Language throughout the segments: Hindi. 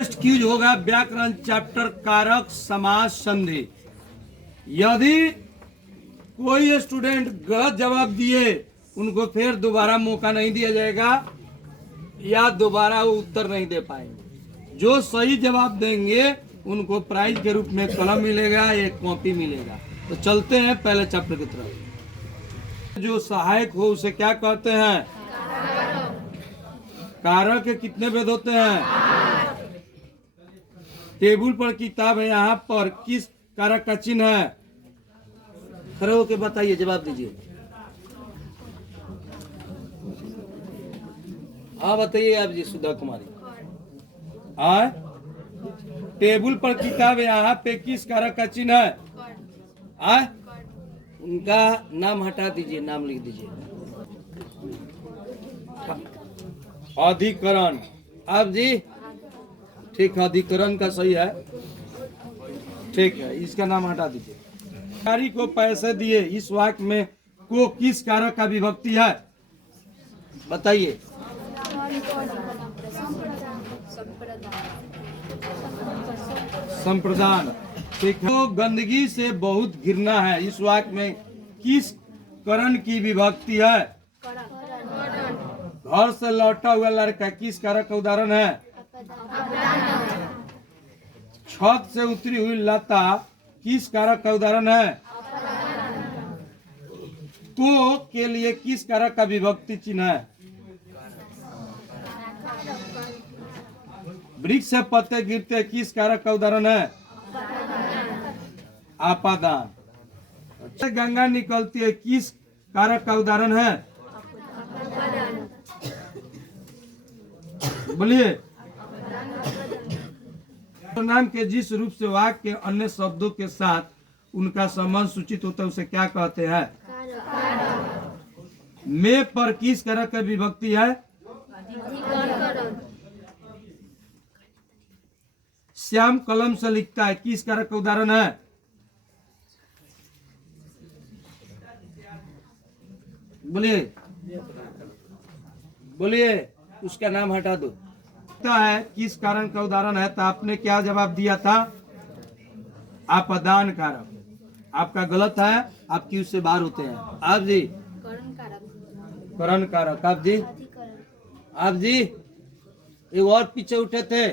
क्यूज होगा व्याकरण चैप्टर कारक समास संधि। यदि कोई स्टूडेंट गलत जवाब दिए उनको फिर दोबारा मौका नहीं दिया जाएगा या दोबारा वो उत्तर नहीं दे पाएंगे। जो सही जवाब देंगे उनको प्राइज के रूप में कलम मिलेगा, एक कॉपी मिलेगा। तो चलते हैं पहले चैप्टर की तरफ। जो सहायक हो उसे क्या कहते हैं? कारक के कितने भेद होते हैं? टेबल पर किताब है, यहाँ पर किस कारक का चिन्ह है? खड़े होके बताइए, जवाब दीजिए। हाँ बताइए आप जी, सुधा कुमारी। हाँ, टेबल पर किताब है, यहाँ पे किस कारक का चिन्ह है? हाँ, उनका नाम हटा दीजिए, नाम लिख दीजिए। अधिकरण। आप जी ठीक है, अधिकरण का सही है, ठीक है, इसका नाम हटा दीजिए। भिखारी को पैसे दिए, इस वाक्य में को किस कारक का विभक्ति है? बताइए। संप्रदान। ठीक है। तो गंदगी से बहुत घिरना है, इस वाक्य में किस करण की विभक्ति है? घर से लौटा हुआ लड़का किस कारक का उदाहरण है? छत से उतरी हुई लता किस कारक का उदाहरण है? को के लिए किस कारक का विभक्ति चिन्ह है? वृक्ष से पत्ते गिरते किस कारक का उदाहरण है? आपादान। गंगा निकलती है किस कारक का उदाहरण है? बोलिए। नाम के जिस रूप से वाक्य के अन्य शब्दों के साथ उनका संबंध सूचित होता है उसे क्या कहते हैं? में पर किस कारक का विभक्ति है? श्याम कलम से लिखता है किस कारक का उदाहरण है? बोलिए बोलिए, उसका नाम हटा दो। है किस कारण का उदाहरण है? तो आपने क्या जवाब दिया था? आपादान कारक। आपका गलत है, आपकी उससे बाहर होते हैं। आप जी करण कारक। आप जी, आप जी एक और पीछे उठे थे,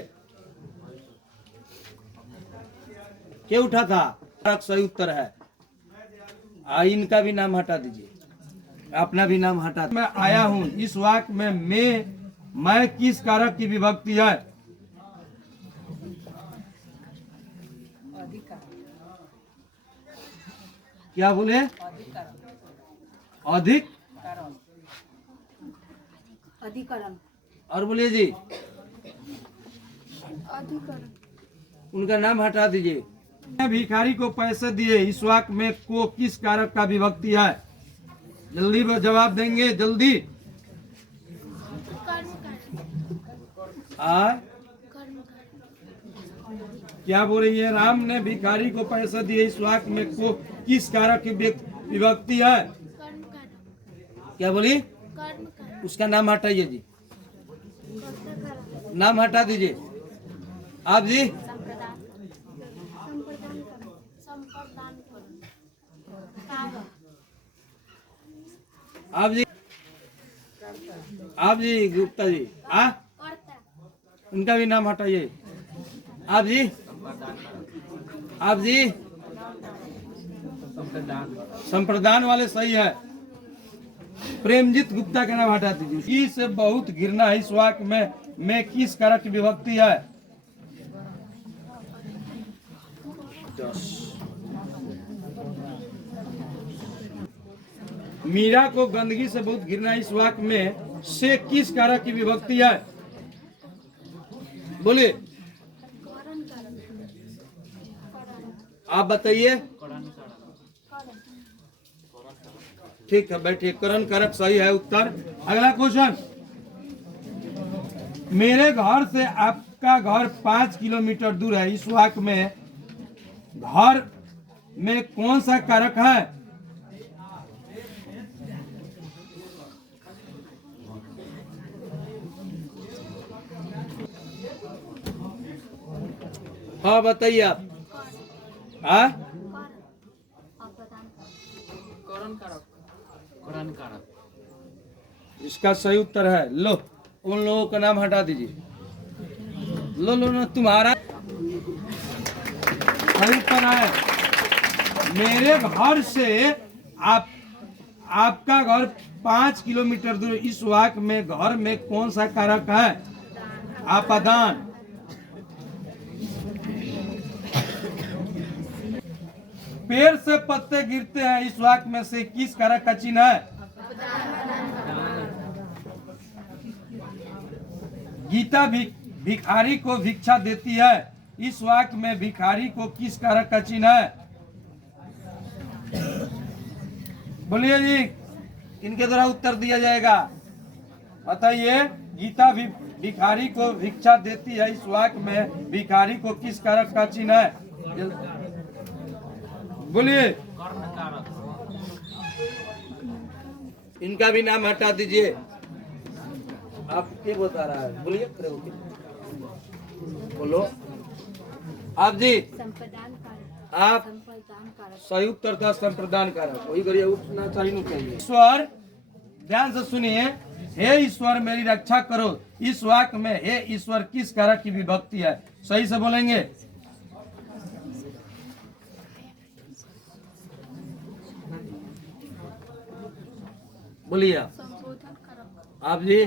क्या उठा था? कारक सही उत्तर है। इनका भी नाम हटा दीजिए, अपना भी नाम हटा। मैं आया हूं, इस वाक्य में मैं किस कारक की विभक्ति है? क्या बोले? अधिक अधिकरण। और बोलिए जी, अधिकरण। उनका नाम हटा दीजिए। भिखारी को पैसे दिए, इस वाक्य में को किस कारक का विभक्ति है? जल्दी जवाब देंगे, जल्दी। क्या बोल रही है? राम ने भिखारी को पैसे दिए, इस वाक्य में को किस कारक की विभक्ति है? क्या बोली? उसका नाम हटाइए जी, नाम हटा दीजिए। आप जी, आप जी गुप्ता जी, उनका भी नाम हटाइए। आप जी, आप जी संप्रदान वाले सही है। प्रेमजीत गुप्ता का नाम हटा दीजिए। ई से बहुत गिरना है, इस वाक्य में किस कारक की विभक्ति है? मीरा को गंदगी से बहुत घिरना है, इस वाक्य में से किस कारक की विभक्ति है? बोलिए, आप बताइए। ठीक है, बैठिए। करण कारक सही है उत्तर। अगला क्वेश्चन। मेरे घर से आपका घर 5 किलोमीटर दूर है, इस वाक्य में घर में कौन सा कारक है? हाँ बताइए आप। हाँ इसका सही उत्तर है। लो उन लोगों का नाम हटा दीजिए। लो लो लो तुम्हारा सही उत्तर है। मेरे घर से आपका घर 5 किलोमीटर दूर। इस वाक्य में घर में कौन सा कारक है? अपादान। पेड़ से पत्ते गिरते हैं, इस वाक्य में से किस कारक का चिन्ह है? गीता भिखारी को भिक्षा देती है, इस वाक्य में भिखारी को किस कारक का चिन्ह है? बोलिए जी, इनके द्वारा उत्तर दिया जाएगा। बताइए, गीता भिखारी को भिक्षा देती है, इस वाक्य में भिखारी को किस कारक का चिन्ह है? बोलिए। इनका भी नाम हटा दीजिए। आप क्या बता रहा है? बोलिए। बोलो आप जी। आप सही उत्तर था संप्रदान कारक। वही करिए, उठना चाहिए। ईश्वर, ध्यान से सुनिए। हे ईश्वर मेरी रक्षा करो, इस वाक्य में हे ईश्वर किस कारक की विभक्ति है? सही से बोलेंगे। बोलिए आप जी।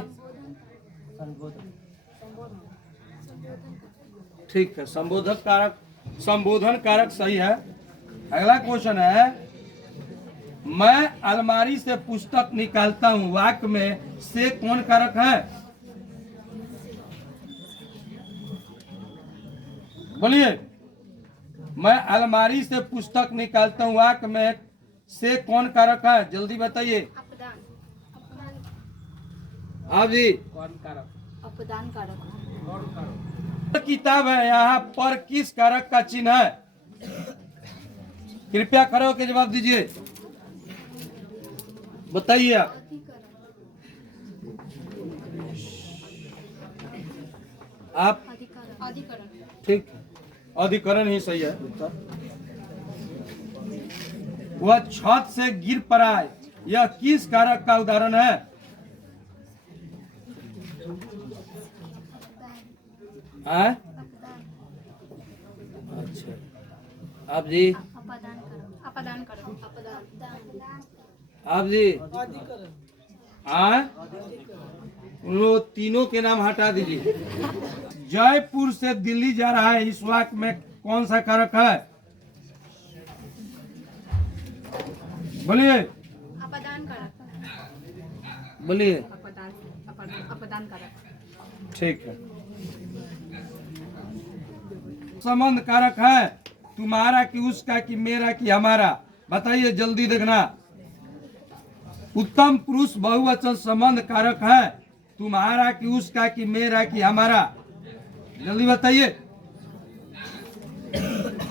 ठीक है, संबोधक कारक, संबोधन कारक सही है। अगला क्वेश्चन है, मैं अलमारी से पुस्तक निकालता हूँ, वाक्य में से कौन कारक है? बोलिए। मैं अलमारी से पुस्तक निकालता हूँ, वाक्य में से कौन कारक है? जल्दी बताइए आप जी। कौन कारक? अपदान कारक। किताब है, यहाँ पर किस कारक का चिन्ह है? कृपया खड़े होकर जवाब दीजिए। बताइए आप। ठीक, अधिकरण ही सही है उत्तर। वह छत से गिर पड़ा, यह किस कारक का उदाहरण है? अच्छा, आप जी। आप जी। उन लोग तीनों के नाम हटा दीजिए। जयपुर से दिल्ली जा रहा है, इस वाक्य में कौन सा कारक है? बोलिए। अपदान कारक। बोलिए। अपदान कारक। ठीक है। संबंध कारक है, तुम्हारा कि उसका कि मेरा कि हमारा। बताइए, जल्दी देखना। उत्तम पुरुष बहुवचन संबंध कारक है, तुम्हारा कि उसका कि मेरा कि हमारा। जल्दी बताइए,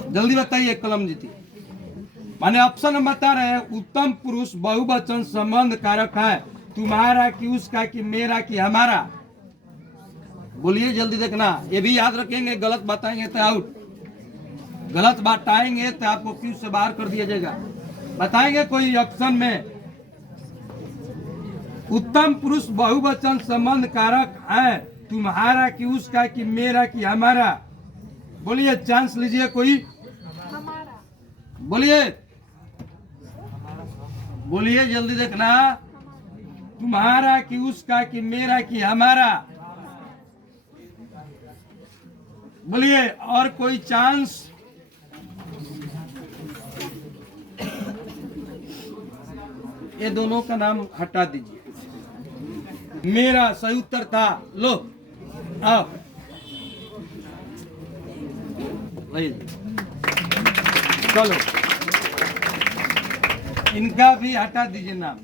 जल्दी बताइए कलम जीती। माने ऑप्शन बता रहे हैं, उत्तम पुरुष बहुवचन संबंध कारक है, तुम्हारा कि उसका कि मेरा कि हमारा। बोलिए, जल्दी देखना। ये भी याद रखेंगे, गलत बताएंगे तो आउट, गलत बताएंगे तो आपको क्यों से बाहर कर दिया जाएगा। बताएंगे कोई ऑप्शन में, उत्तम पुरुष बहुवचन संबंध कारक है, तुम्हारा कि उसका कि मेरा कि हमारा। बोलिए, चांस लीजिए कोई। बोलिए, बोलिए, जल्दी देखना। तुम्हारा कि उसका कि मेरा कि हमारा। बोलिए, और कोई चांस? ये दोनों का नाम हटा दीजिए। मेरा सही उत्तर था। लो आओ, चलो इनका भी हटा दीजिए नाम।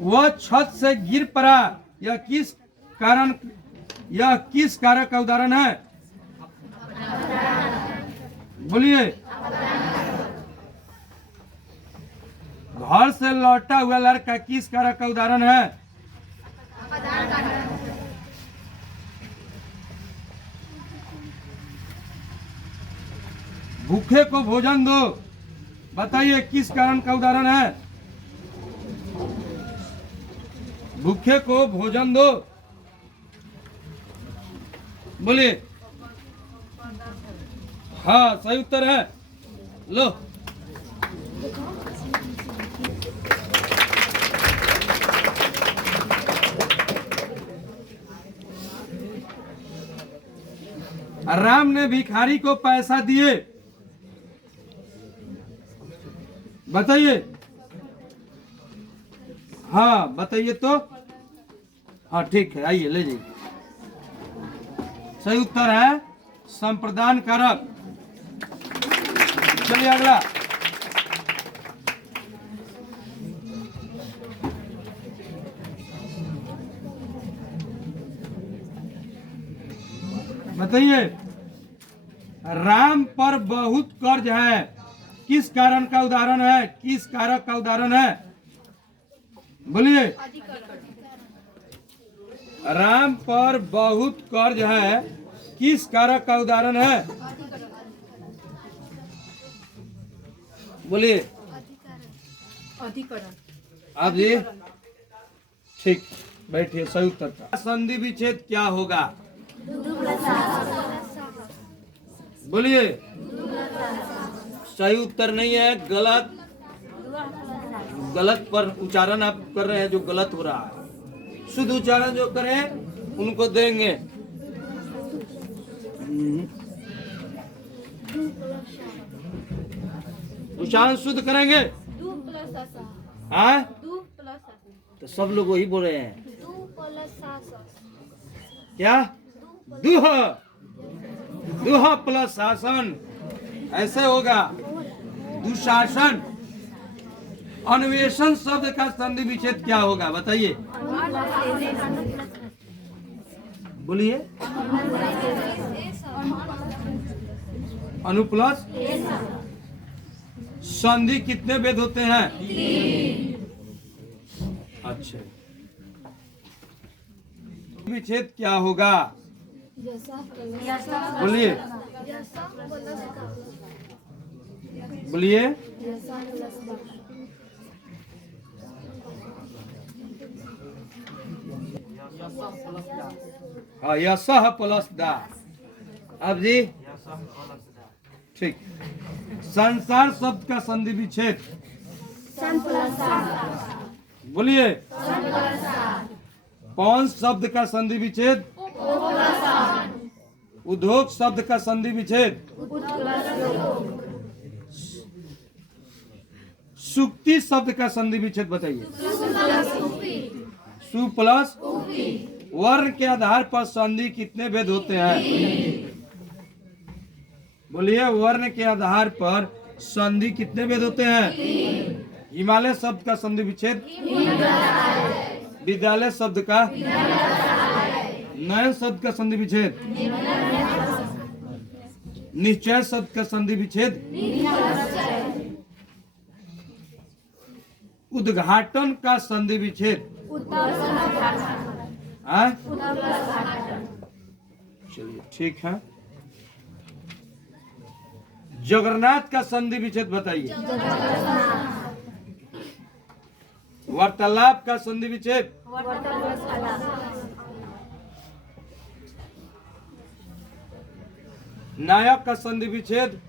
वह छत से गिर पड़ा, यह किस कारण, यह किस कारक का उदाहरण है? बोलिए। घर से लौटा हुआ लड़का किस कारक का उदाहरण है? भूखे को भोजन दो, बताइए किस कारण का उदाहरण है? भूखे को भोजन दो, बोलिए। हाँ, सही उत्तर है। लो, राम ने भिखारी को पैसा दिए, बताइए। हाँ बताइए तो। हाँ ठीक है, आइए ले जाइए। सही उत्तर है संप्रदान कारक। चलिए अगला। बताइए, राम पर बहुत कर्ज है, किस कारण का उदाहरण है? किस कारक का उदाहरण है? बोलिए। राम पर बहुत कर्ज है, किस कारक का उदाहरण है? बोलिए। आप जी ठीक, बैठिए। सही उत्तर था। संधि विच्छेद क्या होगा? बोलिए। सही उत्तर नहीं है, गलत। गलत पर उच्चारण आप कर रहे हैं, जो गलत हो रहा है। शुद्ध उच्चारण जो करें उनको देंगे। उच्चारण शुद्ध करेंगे। हाँ, तो सब लोग वही बोल रहे हैं। क्या? दुह, दुह प्लस शासन, ऐसे होगा। दुशासन। अन्वेषण शब्द का संधि विच्छेद क्या होगा? बताइए। बोलिए। अनुप्लस। संधि कितने भेद होते हैं? अच्छा। विच्छेद क्या होगा? बोलिए। बोलिए। हाँ, यशः प्लस दा। अब जी ठीक। संसार शब्द का संधि विच्छेद। बोलिए। पौंस शब्द का संधि विच्छेद। उद्योग शब्द का संधि विच्छेद। सुक्ति शब्द का संधि विच्छेद बताइए। सु प्लस। वर्ण के आधार पर संधि कितने भेद होते हैं? बोलिए। वर्ण के आधार पर संधि कितने भेद होते हैं? हिमालय शब्द का संधि विच्छेद। विद्यालय शब्द का। नयन शब्द का संधि विच्छेद। निश्चय शब्द का संधि विच्छेद। उद्घाटन का संधि विच्छेद। चलिए ठीक है। जगन्नाथ का संधि विच्छेद बताइए। वार्तालाप का संधि विच्छेद। नायक का संधि विच्छेद।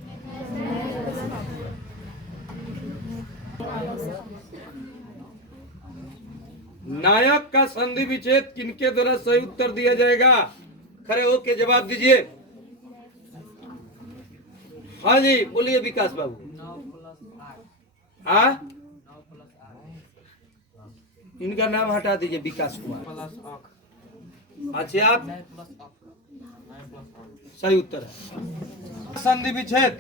नायक का संधि विच्छेद किनके द्वारा सही उत्तर दिया जाएगा? खड़े होके जवाब दीजिए। हाँ जी, बोलिए विकास बाबू। हाँ, इनका नाम हटा दीजिए, विकास कुमार। अच्छा, आप सही उत्तर है। संधि विच्छेद।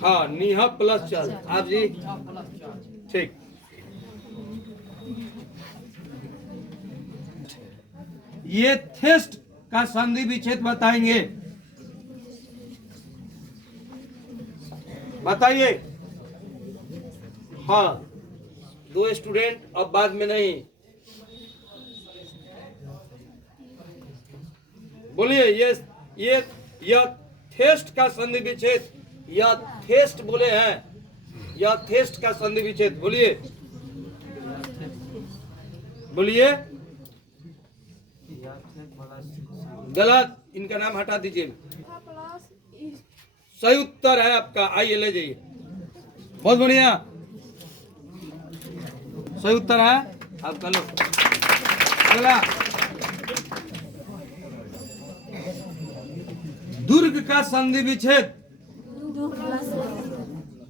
हाँ, निह प्लस चल। आप जी ठीक। ये थेस्ट का संधि विच्छेद बताएंगे। बताइए। हाँ, दो स्टूडेंट, अब बाद में नहीं। बोलिए ये यह थेस्ट का संधि विच्छेद, यह थेस्ट बोले हैं, यह थेस्ट का संधि विच्छेद। बोलिए बोलिए, गलत, इनका नाम हटा दीजिए। सही उत्तर है आपका, आइए ले जाइए। बहुत बढ़िया, सही उत्तर है आपका। लो अगला, दुर्ग का संधि विच्छेद।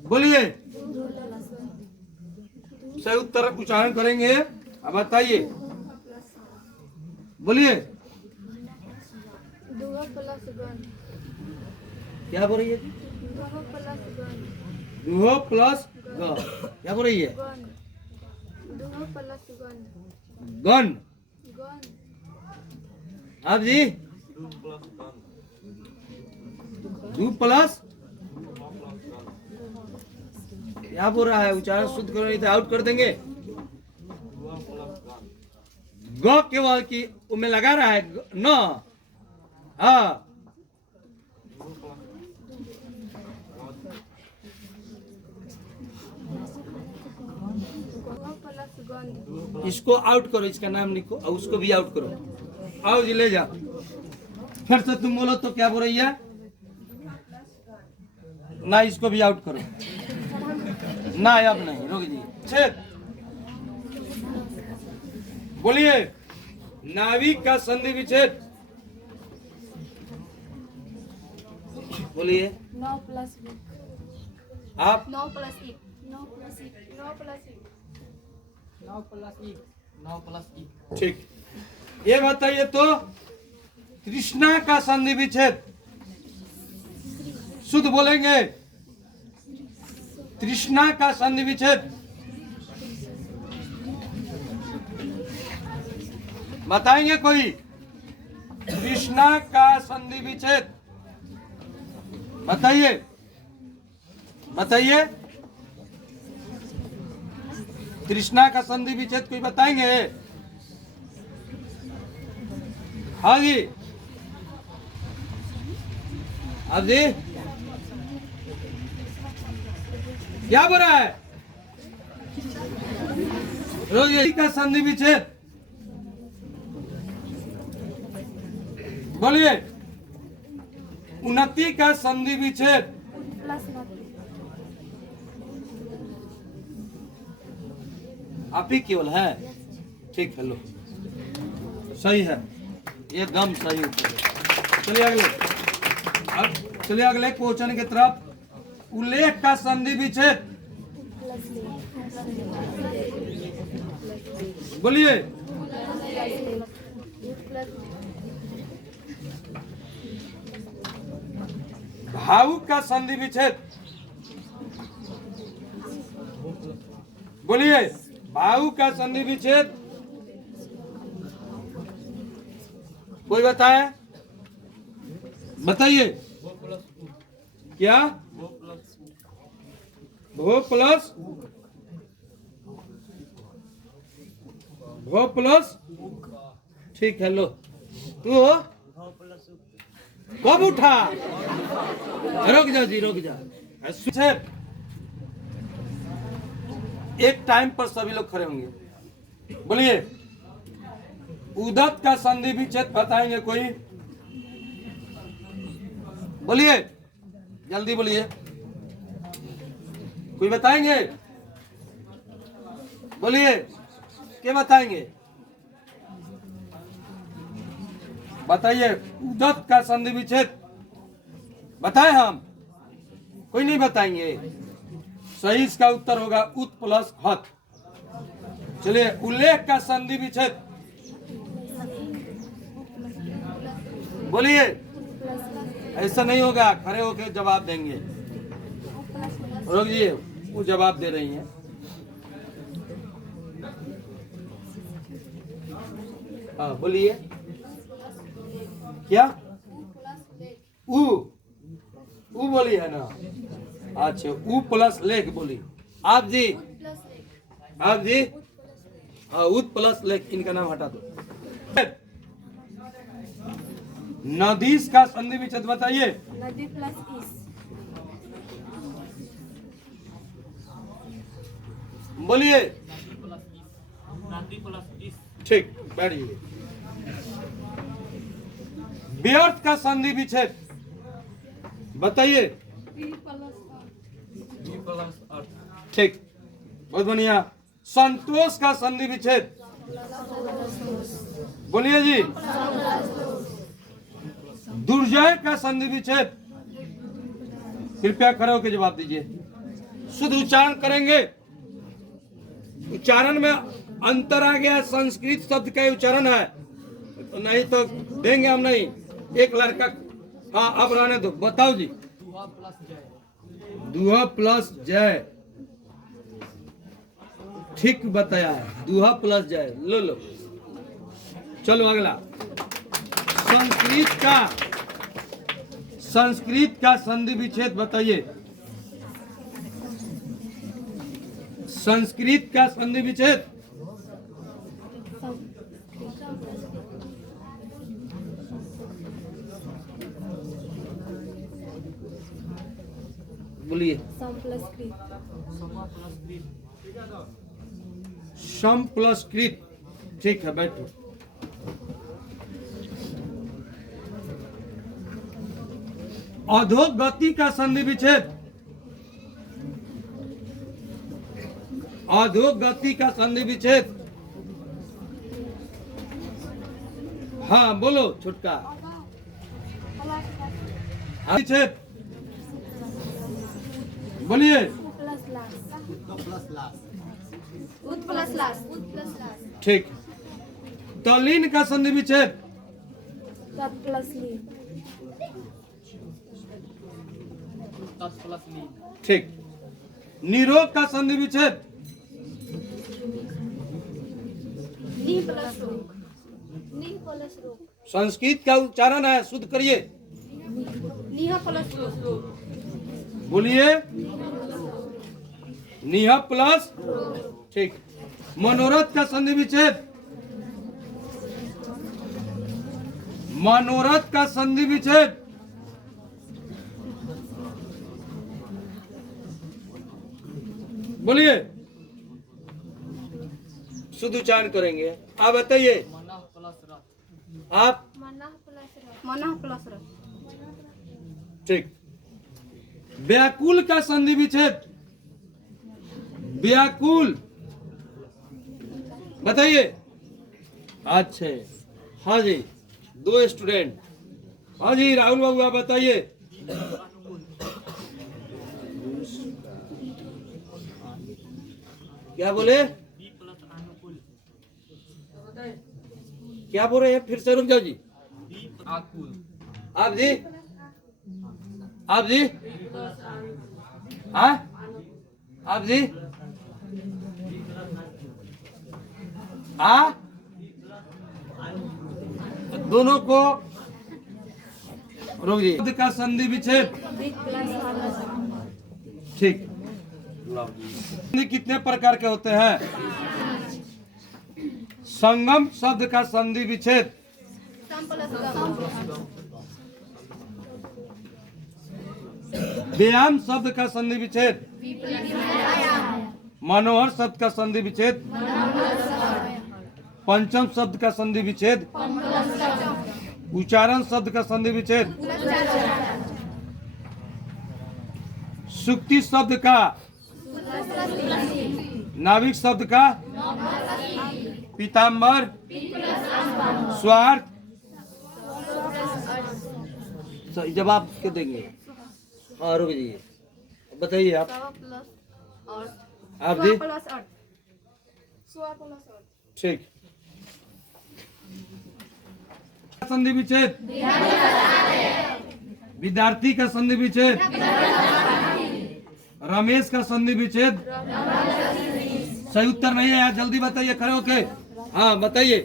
बोलिए, सही उत्तर उच्चारण करेंगे, अब बताइए। बोलिए, क्या बोल रही है? दुहो प्लस ग, क्या बोल रही है? गन। आप जी, दू प्लस, क्या बोल रहा है? उच्चारण शुद्ध करो, नहीं तो आउट कर देंगे। ग केवल की उनमें लगा रहा है न, हाँ। इसको आउट करो, इसका नाम लिखो और उसको भी आउट करो। आओ जी, ले जाओ। फिर से तुम बोलो तो क्या बोल रही है? ना, इसको भी आउट करो ना, अब नहीं, रुक जी। छेद। बोलिए, नाविक का संधि विच्छेद। बोलिए 9 प्लस आप। 9 plus 1 9 plus 1 9 plus 1 9 plus 1 9 plus 1। ठीक, ये बताइए तो तृष्णा का संधि विच्छेद। शुद्ध बोलेंगे, तृष्णा का संधि विच्छेद बताएंगे कोई? तृष्णा का संधि विच्छेद बताइए, बताइए। तृष्णा का संधि विच्छेद कोई बताएंगे? हाँ जी, अब जी क्या बोल रहा है? रोज का संधि विच्छेद बोलिए। उन्नति का संधि विच्छेद। प्लस आप ही केवल है, ठीक है, लो सही है, ये दम सही उत्तर है। चलिए अगले, अब चलिए अगले क्वेश्चन की तरफ। उल्लेख का संधि विच्छेद बोलिए। भावुक का संधि विच्छेद बोलिए। भावुक का संधि विच्छेद कोई बताए? बताइए क्या? भो प्लस भो प्लस, ठीक है, लो तू हो कब उठा? रुक जा जी, रुक जा। एक टाइम पर सभी लोग खड़े होंगे। बोलिए, उदत का संधि विच्छेद बताएंगे कोई? बोलिए, जल्दी बोलिए, कोई बताएंगे? बोलिए, क्या बताएंगे? बताइए, उदत का संधि विच्छेद बताए हम? कोई नहीं बताएंगे। सही इसका उत्तर होगा उत प्लस हत। चलिए, उल्लेख का संधि विच्छेद बोलिए। ऐसा नहीं होगा, खड़े होकर जवाब देंगे। रुक जी, वो जवाब दे रही हैं। हाँ बोलिए, क्या? उ बोली है ना? अच्छा, उ प्लस लेख बोली। आप जी, आप जी, हाँ, उत प्लस लेख, इनका नाम हटा दो। नदीस का संधि विच्छेद बताइए। नदी प्लस इस। बोलिए। नदी प्लस इस। ठीक, बैठिए। व्यर्थ का संधि विच्छेद बताइए। बी प्लस अर्थ। ठीक, बहुत बढ़िया। संतोष का संधि विच्छेद बोलिए जी। दुर्जय का संधि विच्छेद कृपया खड़े होकर जवाब दीजिए। शुद्ध उच्चारण करेंगे। उच्चारण में अंतर आ गया, संस्कृत शब्द का उच्चारण है, तो नहीं तो देंगे हम नहीं। एक लड़का, हाँ अब रहने दो, बताओ जी। दुहा प्लस जय। दुहा प्लस जय, ठीक बताया है, दुहा प्लस जय। लो लो, चलो अगला। संस्कृत का संधि विच्छेद बताइए। संस्कृत का संधि विच्छेद बोलिए। सम प्लस कृत। समा प्लस कृत। सम प्लस कृत, ठीक है, बैठो। अधोगति का संधि विच्छेद। अधोगति का संधि विच्छेद, हाँ बोलो छुटका। विच्छेद बोलिए। Plus last. Plus last. उद प्लस लास्ट। उद प्लस लास्ट। ठीक। तल्लीन का संधि विच्छेद तत् प्लस लीन। तत् प्लस लीन। ठीक। निरोग का संधि विच्छेद नी प्लस रोग। नी प्लस रोग। संस्कृत का उच्चारण है, शुद्ध करिए। नीहा प्लस रोग। बोलिए। निह प्लस, ठीक। मनोरथ का संधि विच्छेद। मनोरथ का संधि विच्छेद बोलिए। शुद्ध उच्चारण करेंगे। आप बताइए। मना प्लस रथ। आप, मना प्लस रथ। मना प्लस रथ। ठीक। व्याकुल का संधि विच्छेद। व्याकुल बताइए। अच्छे, हाँ जी, दो स्टूडेंट। हाँ जी राहुल बाबू आप बताइए। क्या बोले? बी प्लस अनुकूल। क्या बोल रहे हैं, फिर से रुक जाओ जी। बी आकुल। आप जी, आप जी, हाँ आप जी, हाँ दोनों को रुक जी। शब्द का संधि विच्छेद, ठीक। संधि कितने प्रकार के होते हैं? संगम शब्द का संधि विच्छेद, व्यायाम शब्द का संधि विच्छेद, मनोहर शब्द का संधि विच्छेद, पंचम शब्द का संधि विच्छेद, उच्चारण शब्द का संधि विच्छेद, सुक्ति शब्द का, नाविक शब्द का, पीताम्बर, स्वार्थ, जवाब के देंगे। हाँ रुक जाइए, बताइए आप। आप जी, ठीक। संधि विच्छेद, विद्यार्थी का संधि विच्छेद, रमेश का संधि विच्छेद। सही उत्तर नहीं है यार, जल्दी बताइए खड़े होके। हाँ बताइए।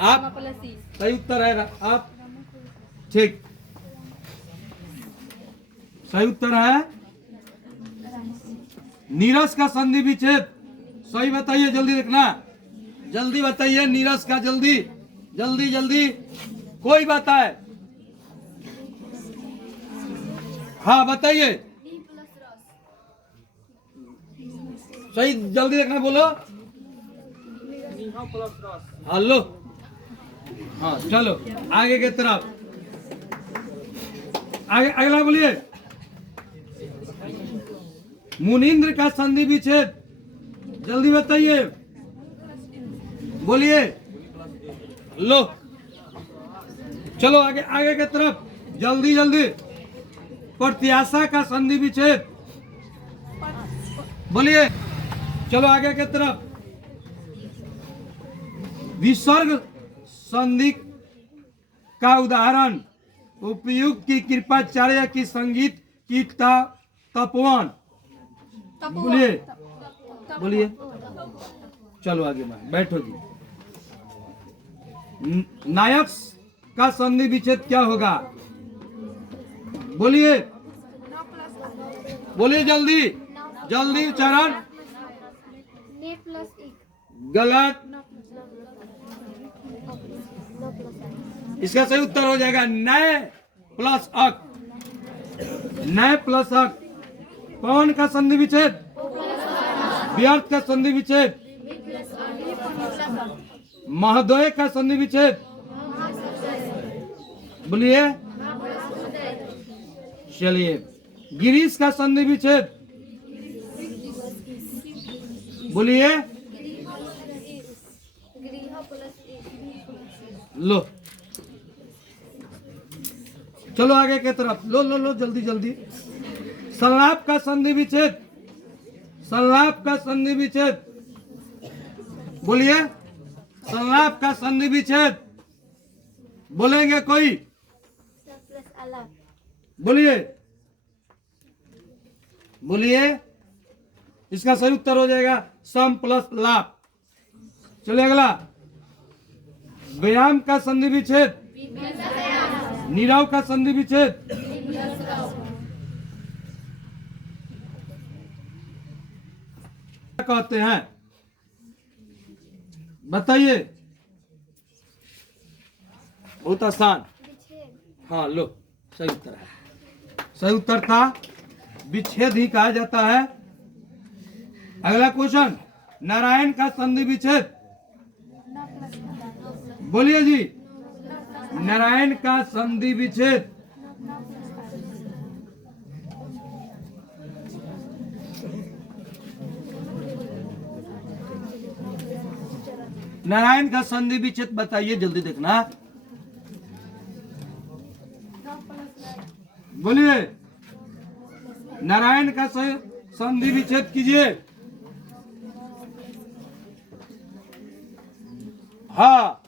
आप, सही उत्तर है आप, ठीक। सही उत्तर है नीरस का संधि विच्छेद। सही बताइए, जल्दी देखना, जल्दी बताइए नीरस का, जल्दी जल्दी जल्दी। कोई बताए? हाँ बताइए, नी प्लस रस। सही जल्दी देखना, बोलो। नीहा प्लस रस। हेलो, हाँ चलो आगे की तरफ, आगे अगला बोलिए। मुनींद्र का संधि विच्छेद, जल्दी बताइए, बोलिए। लो, चलो आगे आगे की तरफ, जल्दी जल्दी। प्रत्याशा का संधि विच्छेद, बोलिए। चलो आगे की तरफ। विसर्ग संधि का उदाहरण, उपयुक्त की कृपाचार्य की संगीत की तपोवन, बोलिए बोलिए। चलो आगे में बैठो जी। नायक का संधि विच्छेद क्या होगा? बोलिए बोलिए, जल्दी जल्दी उच्चारण। ने प्लस एक। गलत, नो प्लस। इसका सही उत्तर हो जाएगा नए प्लस अक, नए प्लस अक। कौन का संधि विच्छेद? व्यर्थ का संधि विच्छेद। महोदय का संधि विच्छेद, बोलिए। चलिए, गिरीश का संधि विच्छेद, बोलिए। गृह प्लस एक। लो, चलो आगे की तरफ, लो लो लो जल्दी जल्दी। संलाप का संधि विच्छेद, संलाप का संधि विच्छेद, बोलिए। संलाप का संधि विच्छेद, बोलेंगे कोई? प्लस अलाप। बोलिए बोलिए, इसका सही उत्तर हो जाएगा सम प्लस लाभ। चलिए अगला, व्यायाम का संधि विच्छेद, नीरव का संधि विच्छेद, क्या कहते हैं बताइए? बहुत आसान। हाँ लो, सही उत्तर है, सही उत्तर था विच्छेद ही कहा जाता है। अगला क्वेश्चन, नारायण का संधि विच्छेद, बोलिए जी। नारायण का संधि विच्छेद, नारायण का संधि विच्छेद बताइए, जल्दी देखना, बोलिए। नारायण का संधि विच्छेद कीजिए। हाँ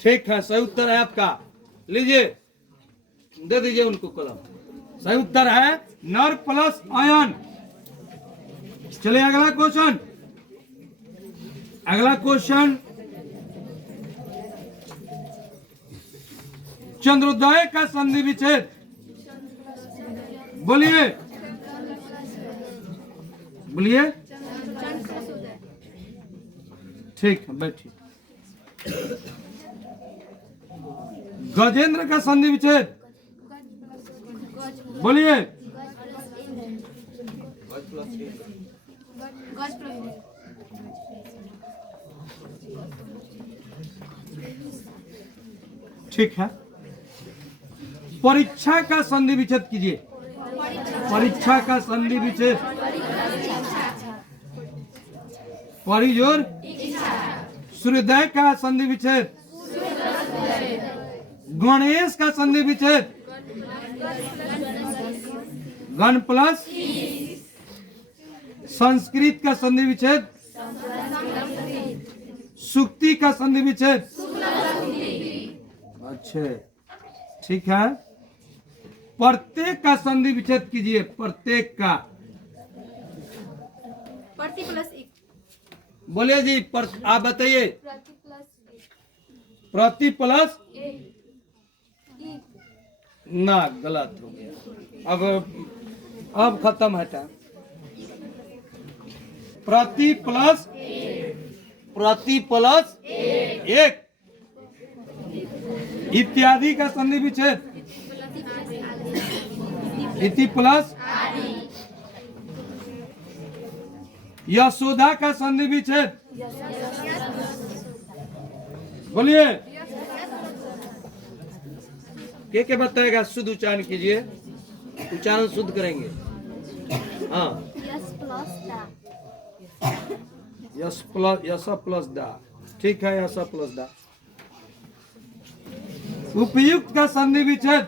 ठीक है, सही उत्तर है आपका, लीजिए दे दीजिए उनको कलम। सही उत्तर है नर प्लस आयन। चलिए अगला क्वेश्चन, अगला क्वेश्चन, चंद्रोदय का संधि विच्छेद, बोलिए बोलिए। ठीक है बैठिए। गजेंद्र का संधि विच्छेद, बोलिए। ठीक है, परीक्षा का संधि विच्छेद कीजिए। परीक्षा का संधि विच्छेद, परिजोर। सूर्योदय का संधि विच्छेद, गणेश का संधि विच्छेद, गण प्लस। संस्कृत का संधि विच्छेद, सुक्ति का संधि विच्छेद, अच्छे ठीक है। प्रत्येक का संधि विच्छेद कीजिए, प्रत्येक का, प्रति प्लस एक। बोलिए जी। आप बताइए। प्रति प्लस प्रति प्लस एक। ना, गलत हो गया। अब खत्म है टाइम। प्रति प्लस, प्रति प्लस एक। इत्यादि का संधि विच्छेद इति प्लस। यशोदा का संधि विच्छेद बोलिए। के बताएगा? शुद्ध उच्चारण कीजिए, उच्चारण शुद्ध करेंगे। हाँ, यस प्लस दा। यस प्लस दा। ठीक है, यस प्लस दा। उपयुक्त का संधि विच्छेद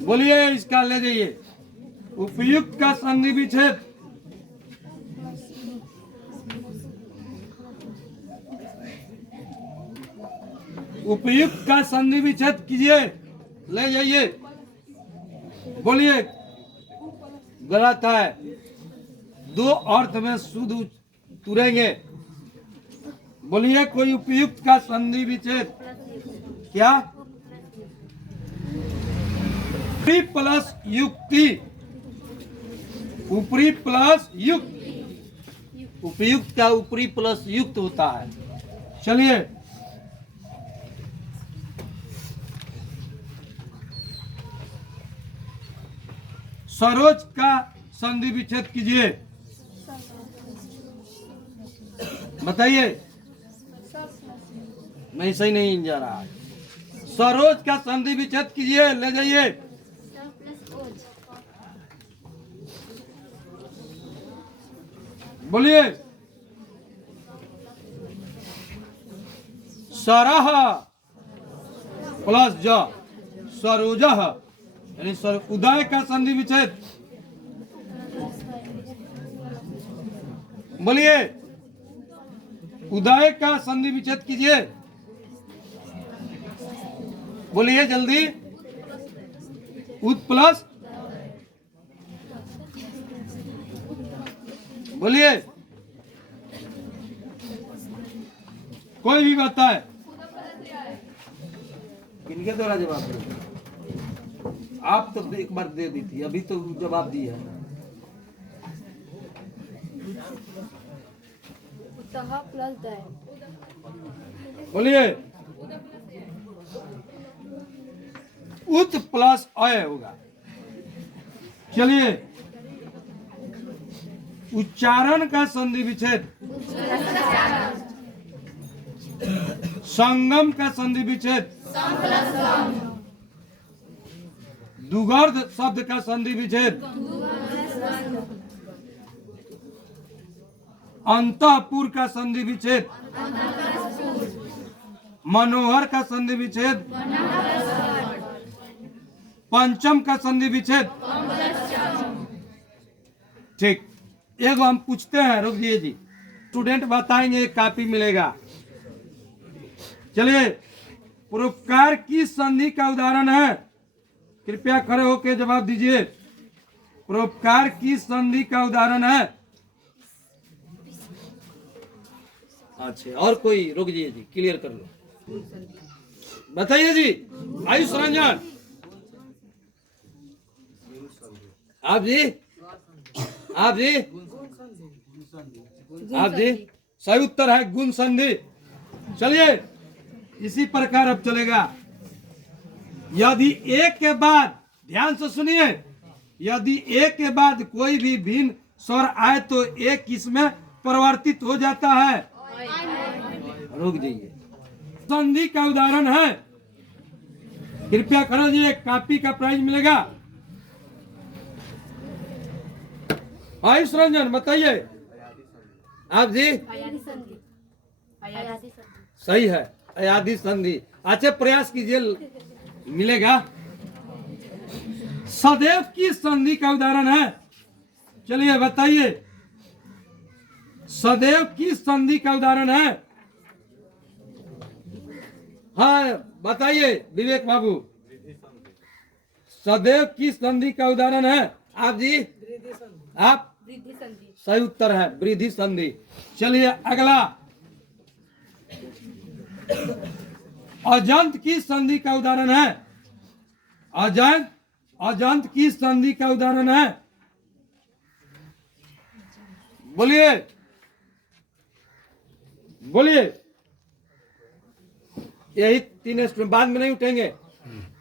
बोलिए, इसका ले जाइए। उपयुक्त का संधि विच्छेद उपयुक्त का संधि विच्छेद कीजिए, ले जाइए। बोलिए, गलत है। दो अर्थ में शुद्ध तुरेंगे। बोलिए, कोई उपयुक्त का संधि विच्छेद। क्या? ऊपरी प्लस युक्ति, ऊपरी प्लस युक्त। उपयुक्त का ऊपरी प्लस युक्त होता है। चलिए, सरोज का संधि विच्छेद कीजिए, बताइए। नहीं, सही नहीं जा रहा है। सरोज का संधि विच्छेद कीजिए, ले जाइए। बोलिए। सरह प्लस ज, सरोजह, यानी उदय का संधि विच्छेद बोलिए। उदय का संधि विच्छेद कीजिए, बोलिए जल्दी। उद प्लस बोलिए, कोई भी बताए। किनके द्वारा जवाब दे? आप तो एक बार दे दी थी, अभी तो जवाब दी है। Plus the. बोलिए। उत प्लस अय होगा। चलिए, उच्चारण का संधि विच्छेद संगम का संधि विच्छेद दुगर्ध शब्द का संधि विच्छेद अंतःपुर का संधि विच्छेद मनोहर का संधि विच्छेद पंचम का संधि विच्छेद। ठीक, एक हम पूछते हैं, रुकिए जी। स्टूडेंट बताएंगे, एक कॉपी मिलेगा। चलिए, परोपकार की संधि का उदाहरण है। कृपया खड़े होकर जवाब दीजिए। परोपकार की संधि का उदाहरण है। अच्छा, और कोई? रुक जाइए जी, क्लियर कर लो। बताइए जी। आयुष रंजन, आप जी, आप जी, आप जी, सही उत्तर है गुण संधि। चलिए, इसी प्रकार अब चलेगा। यदि एक के बाद, ध्यान से सुनिए, यदि एक के बाद कोई भी भिन्न स्वर आए तो एक इसमें परिवर्तित हो जाता है। रुक जाइए, संधि का उदाहरण है। कृपया करो जी, एक कॉपी का प्राइज मिलेगा। आयुष रंजन बताइए। आप जी, सही है, अयाधि संधि। अच्छा, प्रयास कीजिए, मिलेगा। सदैव की संधि का उदाहरण है। चलिए बताइए, सदैव की संधि का उदाहरण है। हाँ बताइए विवेक बाबू, सदैव की संधि का उदाहरण है। आप जी, आप? सही उत्तर है वृद्धि संधि। चलिए अगला, अजंत की संधि का उदाहरण है। अजंत की संधि का उदाहरण है। बोलिए। बोलिए। यही 3 स्टूडेंट बाद में नहीं उठेंगे।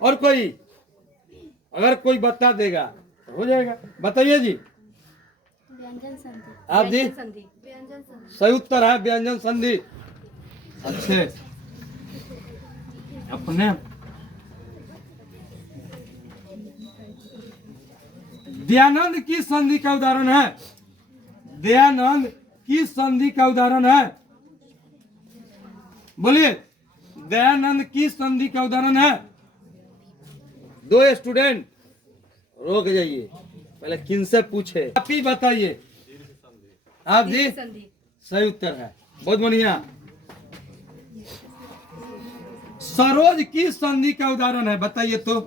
और कोई अगर कोई बता देगा तो हो जाएगा। बताइए जी। व्यंजन संधि। आप जी। व्यंजन संधि। सही उत्तर है व्यंजन संधि। अच्छे अपने दयानंद की संधि का उदाहरण है। दयानंद की संधि का उदाहरण है। बोलिए। दयानंद की संधि का उदाहरण है। 2 स्टूडेंट रोक जाइए, पहले किनसे पूछे। आप ही बताइए। आप जी। सही उत्तर है, बहुत बढ़िया। सरोज की संधि का उदाहरण है, बताइए तो।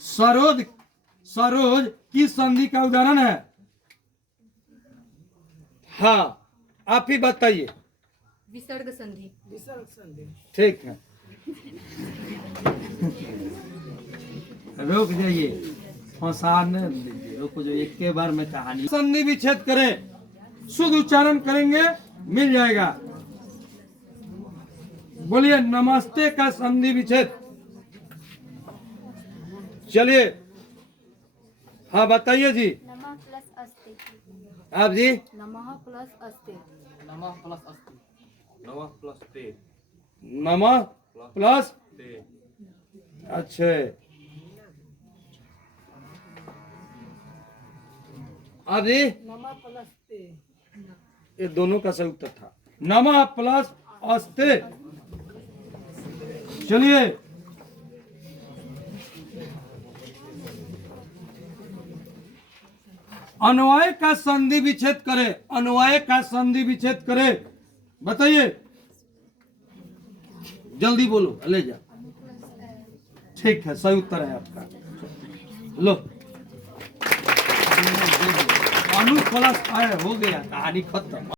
सरोज की संधि का उदाहरण है। हाँ, आप ही बताइए। विसर्ग संधि। ठीक है, रुक जाइए, फंसाने दीजिए, रुको जो एक के बार में कहानी। संधि विच्छेद करें, शुद्ध उच्चारण करेंगे मिल जाएगा। बोलिए नमस्ते का संधि विच्छेद। चलिए, हाँ बताइए जी। नमः प्लस अस्ति। आप जी। नमः प्लस अस्ति। नमः प्लस अस्ति। नमः प्लस अच्छे। आप जी। नमः प्लस ते। ये दोनों का सही उत्तर था, नमः प्लस अस्ते। चलिए, अन्वय का संधि विच्छेद करे। अन्वय का संधि विच्छेद करे, बताइए। जल्दी बोलो, ले जा। ठीक है, सही उत्तर है आपका। लो, अनु प्लस आय हो गया, कहानी खत्म।